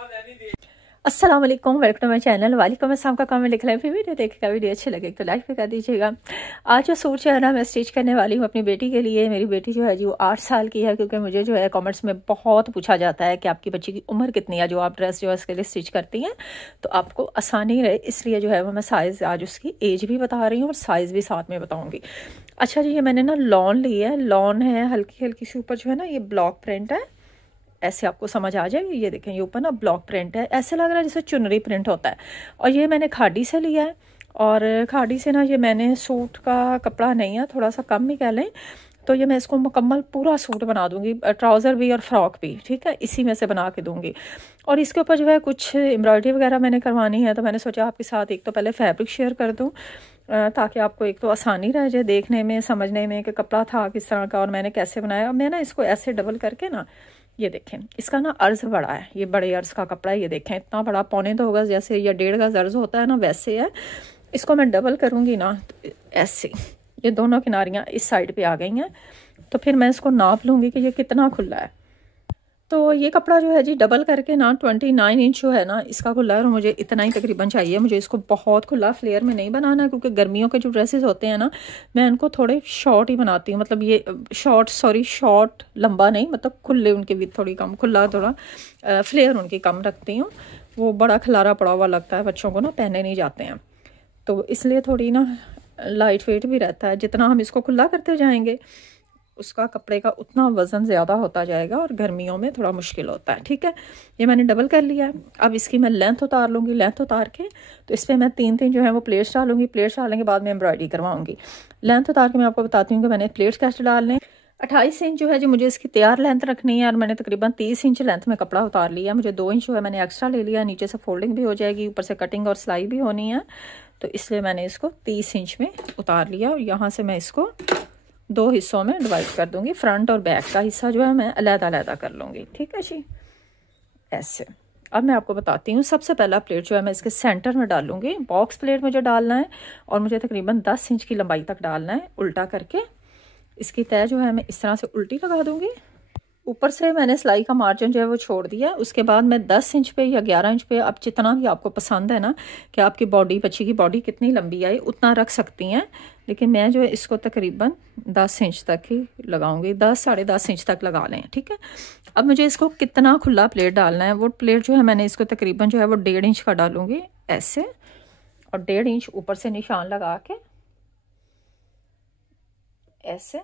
अस्सलाम वालेकुम, welcome to my channel. वालेकुम अस्सलाम का कमेंट लिख रहे हैं। फिर वीडियो देखेगा, वीडियो अच्छी लगे तो लाइक भी कर दीजिएगा। आज जो सूट जो है ना मैं स्टिच करने वाली हूँ अपनी बेटी के लिए। मेरी बेटी जो है जी वो 8 साल की है, क्योंकि मुझे जो है कमेंट्स में बहुत पूछा जाता है कि आपकी बच्ची की उम्र कितनी है जो आप ड्रेस जो है उसके लिए स्टिच करती हैं, तो आपको आसानी रहे इसलिए जो है वो मैं साइज़ आज उसकी एज भी बता रही हूँ और साइज़ भी साथ में बताऊँगी। अच्छा जी, ये मैंने ना लॉन ली है, लॉन है हल्की हल्की सी, ऊपर जो है ना ये ब्लॉक प्रिंट है, ऐसे आपको समझ आ जाएगी। ये देखें, ये ऊपर ना ब्लॉक प्रिंट है, ऐसे लग रहा है जैसे चुनरी प्रिंट होता है। और ये मैंने खाड़ी से लिया है, और खाड़ी से ना ये मैंने सूट का कपड़ा नहीं है, थोड़ा सा कम ही कह लें, तो ये मैं इसको मुकम्मल पूरा सूट बना दूंगी, ट्राउज़र भी और फ्रॉक भी, ठीक है, इसी में से बना के दूंगी। और इसके ऊपर जो है कुछ एम्ब्रॉयडरी वगैरह मैंने करवानी है, तो मैंने सोचा आपके साथ एक तो पहले फैब्रिक शेयर कर दूँ, ताकि आपको एक तो आसानी रह जाए देखने में, समझने में कि कपड़ा था किस तरह का और मैंने कैसे बनाया। मैं ना इसको ऐसे डबल करके ना, ये देखें इसका ना अर्ज़ बड़ा है, ये बड़े अर्ज़ का कपड़ा है, ये देखें इतना बड़ा, 1.25 गज जैसे या 1.5 गज अर्ज़ होता है ना वैसे है। इसको मैं डबल करूँगी ना तो ऐसे ये दोनों किनारियाँ इस साइड पे आ गई हैं, तो फिर मैं इसको नाप लूँगी कि ये कितना खुला है। तो ये कपड़ा जो है जी डबल करके ना 29 इंच जो है ना इसका खुला है, और मुझे इतना ही तकरीबन चाहिए। मुझे इसको बहुत खुला फ्लेयर में नहीं बनाना है, क्योंकि गर्मियों के जो ड्रेसेस होते हैं ना मैं उनको थोड़े शॉर्ट ही बनाती हूँ, मतलब ये शॉर्ट लंबा नहीं, मतलब खुले उनके भी थोड़ी कम खुला, थोड़ा फ्लेयर उनकी कम रखती हूँ। वो बड़ा खलारा पड़ा हुआ लगता है बच्चों को ना, पहने नहीं जाते हैं, तो इसलिए थोड़ी ना लाइट वेट भी रहता है। जितना हम इसको खुला करते जाएंगे उसका कपड़े का उतना वज़न ज़्यादा होता जाएगा और गर्मियों में थोड़ा मुश्किल होता है, ठीक है। ये मैंने डबल कर लिया है। अब इसकी मैं लेंथ उतार लूँगी, लेंथ उतार के तो इस पर मैं 3 जो है वो प्लेट्स डालूँगी। प्लेट्स डालने के बाद मैं एम्ब्रॉयडरी करवाऊँगी। लेंथ उतार के मैं आपको बताती हूँ कि मैंने प्लेट्स कैसे डालने। 28 इंच जो है जो मुझे इसकी तैयार लेंथ रखनी है, और मैंने तकरीबन 30 इंच लेंथ में कपड़ा उतार लिया। मुझे 2 इंच जो है मैंने एक्स्ट्रा ले लिया, नीचे से फोल्डिंग भी हो जाएगी, ऊपर से कटिंग और सिलाई भी होनी है, तो इसलिए मैंने इसको 30 इंच में उतार लिया। और यहाँ से मैं इसको 2 हिस्सों में डिवाइड कर दूंगी। फ्रंट और बैक का हिस्सा जो है मैं अलग-अलग कर लूँगी, ठीक है जी, ऐसे। अब मैं आपको बताती हूँ, सबसे पहला प्लेट जो है मैं इसके सेंटर में डालूंगी। बॉक्स प्लेट मुझे डालना है और मुझे तकरीबन 10 इंच की लंबाई तक डालना है, उल्टा करके। इसकी तय जो है मैं इस तरह से उल्टी लगा दूंगी। ऊपर से मैंने सिलाई का मार्जिन जो है वो छोड़ दिया। उसके बाद मैं 10 इंच पे या 11 इंच पे, अब जितना भी आपको पसंद है ना कि आपकी बॉडी, बच्ची की बॉडी कितनी लंबी आई उतना रख सकती हैं, लेकिन मैं जो है इसको तकरीबन 10 इंच तक ही लगाऊंगी, 10 साढ़े 10 इंच तक लगा लें, ठीक है। अब मुझे इसको कितना खुला प्लेट डालना है, वो प्लेट जो है मैंने इसको तकरीबन जो है वो 1.5 इंच का डालूंगी ऐसे, और 1.5 इंच ऊपर से निशान लगा के ऐसे,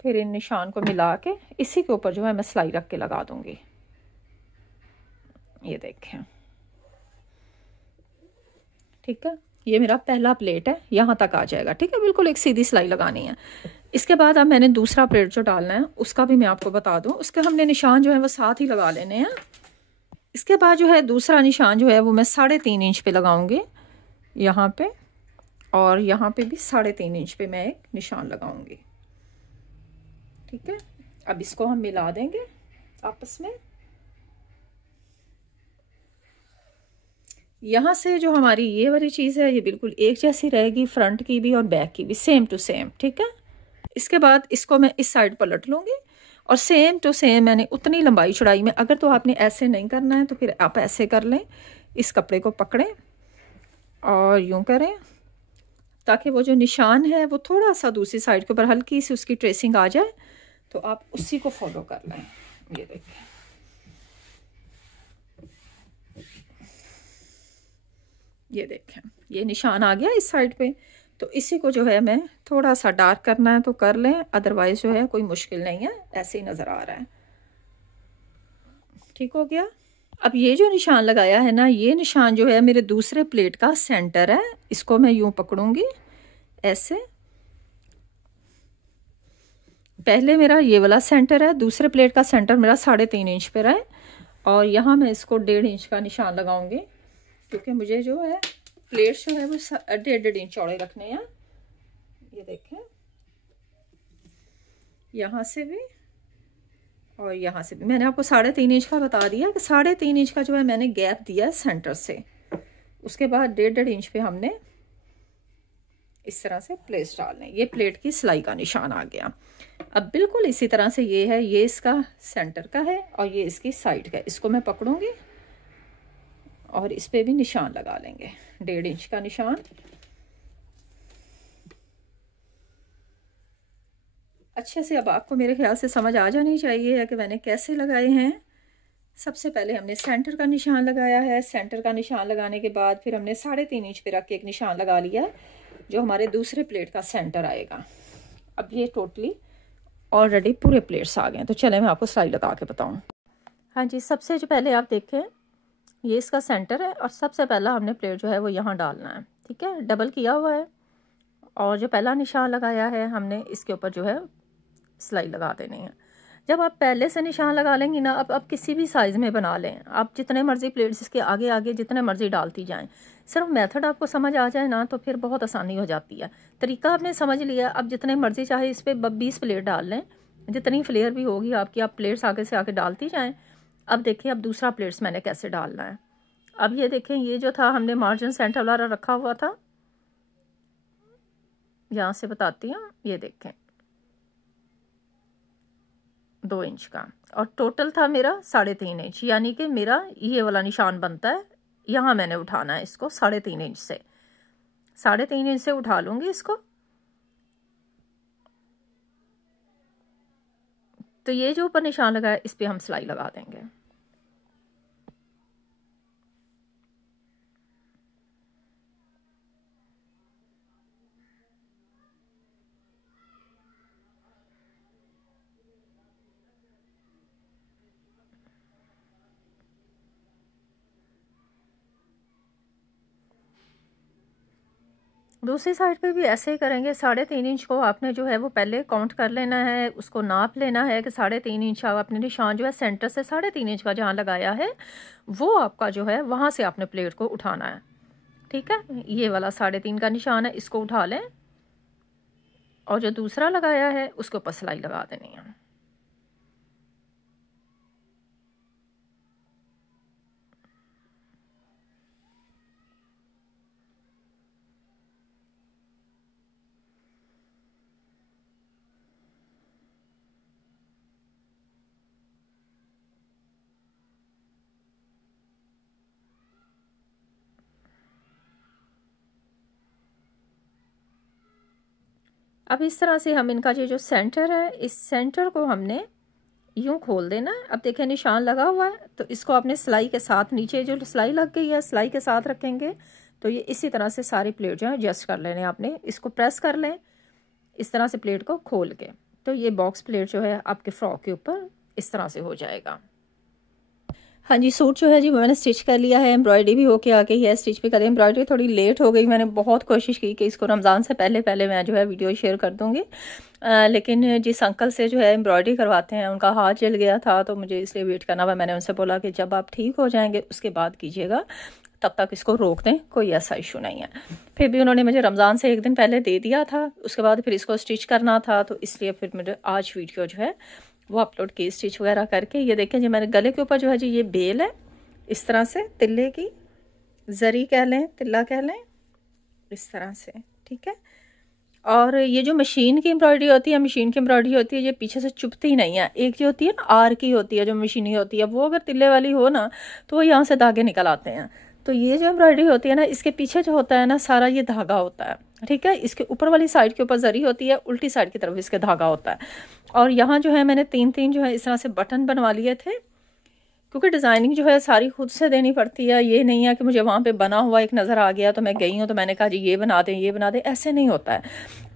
फिर इन निशान को मिला के इसी के ऊपर जो है मैं सिलाई रख के लगा दूंगी। ये देखें, ठीक है, ये मेरा पहला प्लेट है, यहाँ तक आ जाएगा, ठीक है, बिल्कुल एक सीधी सिलाई लगानी है। इसके बाद अब मैंने दूसरा प्लेट जो डालना है उसका भी मैं आपको बता दूं, उसके हमने निशान जो है वो साथ ही लगा लेने हैं। इसके बाद जो है दूसरा निशान जो है वो मैं 3.5 इंच पे लगाऊंगी यहाँ पे, और यहाँ पे भी 3.5 इंच पे मैं एक निशान लगाऊंगी, ठीक है। अब इसको हम मिला देंगे आपस में। यहाँ से जो हमारी ये वाली चीज़ है ये बिल्कुल एक जैसी रहेगी, फ्रंट की भी और बैक की भी सेम टू सेम, ठीक है। इसके बाद इसको मैं इस साइड पलट लूँगी और सेम टू सेम मैंने उतनी लंबाई चौड़ाई में, अगर तो आपने ऐसे नहीं करना है तो फिर आप ऐसे कर लें, इस कपड़े को पकड़ें और यूँ करें ताकि वो जो निशान है वो थोड़ा सा दूसरी साइड के ऊपर हल्की सी उसकी ट्रेसिंग आ जाए, तो आप उसी को फॉलो कर लें। ये देखिए, ये देखें ये निशान आ गया इस साइड पे, तो इसी को जो है मैं थोड़ा सा डार्क करना है तो कर लें, अदरवाइज जो है कोई मुश्किल नहीं है, ऐसे ही नज़र आ रहा है, ठीक हो गया। अब ये जो निशान लगाया है ना, ये निशान जो है मेरे दूसरे प्लेट का सेंटर है। इसको मैं यूं पकड़ूंगी ऐसे, पहले मेरा ये वाला सेंटर है, दूसरे प्लेट का सेंटर मेरा 3.5 इंच पे रहे, और यहाँ मैं इसको 1.5 इंच का निशान लगाऊंगी, क्योंकि मुझे जो है प्लेट्स जो है वो 1.5 इंच चौड़े रखने हैं। ये देखें, यहाँ से भी और यहाँ से भी मैंने आपको 3.5 इंच का बता दिया कि 3.5 इंच का जो है मैंने गैप दिया है सेंटर से। उसके बाद 1.5 इंच पे हमने इस तरह से प्लेट्स डालने। ये प्लेट की सिलाई का निशान आ गया। अब बिल्कुल इसी तरह से ये है, ये इसका सेंटर का है और ये इसकी साइड का है। इसको मैं पकड़ूंगी और इस पे भी निशान लगा लेंगे, 1.5 इंच का निशान। अच्छे से अब आपको मेरे ख्याल से समझ आ जानी चाहिए कि मैंने कैसे लगाए हैं। सबसे पहले हमने सेंटर का निशान लगाया है। सेंटर का निशान लगाने के बाद फिर हमने 3.5 इंच पे रख के एक निशान लगा लिया है, जो हमारे दूसरे प्लेट का सेंटर आएगा। अब ये टोटली ऑलरेडी पूरे प्लेट्स आ गए हैं। तो चले मैं आपको सिलाई लगा के बताऊँ। हाँ जी, सबसे जो पहले आप देखें ये इसका सेंटर है और सबसे पहला हमने प्लेट जो है वो यहाँ डालना है। ठीक है, डबल किया हुआ है और जो पहला निशान लगाया है हमने इसके ऊपर जो है सिलाई लगा देनी है। जब आप पहले से निशान लगा लेंगी ना, अब किसी भी साइज़ में बना लें, आप जितने मर्ज़ी प्लेट्स इसके आगे आगे जितने मर्ज़ी डालती जाएं, सिर्फ मेथड आपको समझ आ जाए ना तो फिर बहुत आसानी हो जाती है। तरीका आपने समझ लिया, अब जितने मर्ज़ी चाहे इस पर 20 प्लेट डाल लें, जितनी फ्लेयर भी होगी आपकी, आप प्लेट्स आगे से आगे डालती जाएँ। अब देखिए अब दूसरा प्लेट्स मैंने कैसे डालना है। अब ये देखें, ये जो था हमने मार्जिन सेंटर वाला रखा हुआ था, यहाँ से बताती हूँ, ये देखें 2 इंच का और टोटल था मेरा 3.5 इंच, यानी कि मेरा ये वाला निशान बनता है। यहाँ मैंने उठाना है इसको 3.5 इंच से, 3.5 इंच से उठा लूँगी इसको। तो ये जो ऊपर निशान लगा है इस पर हम सिलाई लगा देंगे। दूसरी साइड पे भी ऐसे ही करेंगे। 3.5 इंच को आपने जो है वो पहले काउंट कर लेना है, उसको नाप लेना है कि 3.5 इंच आपने निशान जो है सेंटर से 3.5 इंच का जहाँ लगाया है वो आपका जो है वहाँ से आपने प्लेट को उठाना है। ठीक है, ये वाला 3.5 का निशान है, इसको उठा लें और जो दूसरा लगाया है उसके ऊपर सिलाई लगा देनी है। अब इस तरह से हम इनका जो सेंटर है, इस सेंटर को हमने यूं खोल देना है। अब देखें निशान लगा हुआ है तो इसको आपने सिलाई के साथ, नीचे जो सिलाई लग गई है सिलाई के साथ रखेंगे तो ये इसी तरह से सारी प्लेट जो है एडजस्ट कर लेने। आपने इसको प्रेस कर लें इस तरह से प्लेट को खोल के, तो ये बॉक्स प्लेट जो है आपके फ्रॉक के ऊपर इस तरह से हो जाएगा। हाँ जी, सूट जो है जी मैंने स्टिच कर लिया है, एम्ब्रॉयडरी भी होके आ गई है। स्टिच भी कर एम्ब्रॉयडरी थोड़ी लेट हो गई, मैंने बहुत कोशिश की कि इसको रमज़ान से पहले मैं जो है वीडियो शेयर कर दूँगी, लेकिन जिस अंकल से जो है एम्ब्रॉयडरी करवाते हैं उनका हाथ जल गया था तो मुझे इसलिए वेट करना हुआ। मैंने उनसे बोला कि जब आप ठीक हो जाएंगे उसके बाद कीजिएगा, तब तक इसको रोक दें, कोई ऐसा इशू नहीं है। फिर भी उन्होंने मुझे रमज़ान से 1 दिन पहले दे दिया था, उसके बाद फिर इसको स्टिच करना था तो इसलिए फिर मुझे आज वीडियो जो है वो अपलोड की स्टिच वगैरह करके। ये देखें जी मैंने गले के ऊपर जो है जी ये बेल है, इस तरह से तिल्ले की जरी कह लें, तिल्ला कह लें, इस तरह से। ठीक है, और ये जो मशीन की एम्ब्रॉयडरी होती है, मशीन की एम्ब्रॉयडरी होती है ये पीछे से चुभती नहीं है। एक जो होती है ना आर की होती है जो मशीनी होती है, वो अगर तिल्ले वाली हो ना तो वो यहाँ से धागे निकल आते हैं। तो ये जो एम्ब्रॉयडरी होती है ना, इसके पीछे जो होता है ना सारा ये धागा होता है। ठीक है, इसके ऊपर वाली साइड के ऊपर जरी होती है, उल्टी साइड की तरफ इसके धागा होता है। और यहाँ जो है मैंने 3 जो है इस तरह से बटन बनवा लिए थे, क्योंकि डिज़ाइनिंग जो है सारी खुद से देनी पड़ती है। ये नहीं है कि मुझे वहाँ पे बना हुआ एक नज़र आ गया तो मैं गई हूँ तो मैंने कहा जी ये बना दें ये बना दें, ऐसे नहीं होता है।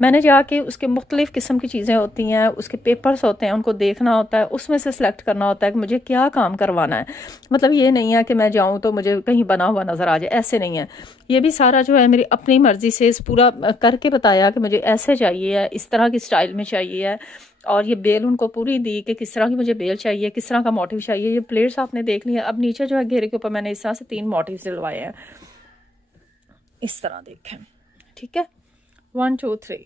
मैंने जाके उसके मुख्तलिफ़ किस्म की चीज़ें होती हैं, उसके पेपर्स होते हैं, उनको देखना होता है, उसमें से सिलेक्ट करना होता है कि मुझे क्या काम करवाना है। मतलब ये नहीं है कि मैं जाऊँ तो मुझे कहीं बना हुआ नज़र आ जाए, ऐसे नहीं है। ये भी सारा जो है मेरी अपनी मर्ज़ी से इस पूरा करके बताया कि मुझे ऐसे चाहिए है, इस तरह की स्टाइल में चाहिए है। और ये बेल उनको पूरी दी कि किस तरह की मुझे बेल चाहिए, किस तरह का मोटिव चाहिए। ये प्लेट्स आपने देख लिया। अब नीचे जो है घेरे के ऊपर मैंने इस तरह से 3 मोटिव सिलवाए हैं, इस तरह देखें। ठीक है, 1 2 3।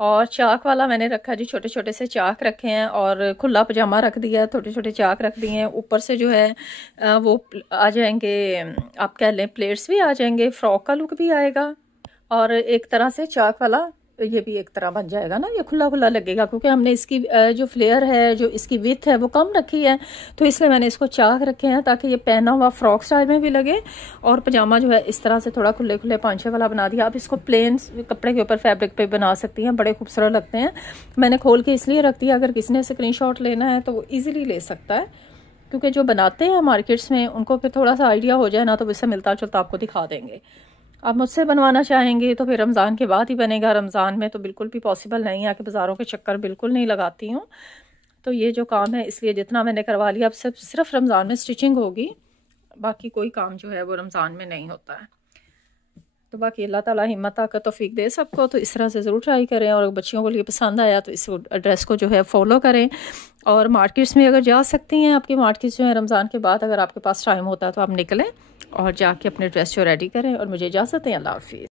और चाक वाला मैंने रखा जी, छोटे छोटे से चाक रखे हैं और खुला पजामा रख दिया है, छोटे छोटे चाक रख दिए हैं। ऊपर से जो है वो आ जाएंगे, आप कह लें प्लेट्स भी आ जाएंगे, फ्रॉक का लुक भी आएगा और एक तरह से चाक वाला ये भी एक तरह बन जाएगा ना, ये खुला खुला लगेगा क्योंकि हमने इसकी जो फ्लेयर है, जो इसकी विथ है वो कम रखी है, तो इसलिए मैंने इसको चाक रखे हैं ताकि ये पहना हुआ फ्रॉक स्टाइल में भी लगे। और पजामा जो है इस तरह से थोड़ा खुले खुले पांचे वाला बना दिया। आप इसको प्लेन कपड़े के ऊपर फैब्रिक पे बना सकती हैं, बड़े खूबसूरत लगते हैं। मैंने खोल के इसलिए रख दिया, अगर किसी ने स्क्रीनशॉट लेना है तो वो ईजिली ले सकता है, क्योंकि जो बनाते हैं मार्केट्स में उनको फिर थोड़ा सा आइडिया हो जाए ना, तो इससे मिलता जुलता आपको दिखा देंगे। आप मुझसे बनवाना चाहेंगे तो फिर रमज़ान के बाद ही बनेगा, रमज़ान में तो बिल्कुल भी पॉसिबल नहीं है कि बाज़ारों के चक्कर बिल्कुल नहीं लगाती हूँ। तो ये जो काम है इसलिए जितना मैंने करवा लिया, अब सिर्फ रमज़ान में स्टिचिंग होगी, बाकी कोई काम जो है वो रमज़ान में नहीं होता है। तो बाकी अल्लाह ताला हिम्मत ताकत तौफीक दे सबको, तो इस तरह से ज़रूर ट्राई करें। और बच्चियों को लिए पसंद आया तो इस एड्रेस को जो है फॉलो करें। और मार्केट्स में अगर जा सकती हैं, आपकी मार्केट्स जो है रमज़ान के बाद अगर आपके पास टाइम होता है तो आप निकलें और जाके अपने ड्रेस जो रेडी करें। और मुझे इजाज़त है, अल्लाह हाफ़िज़।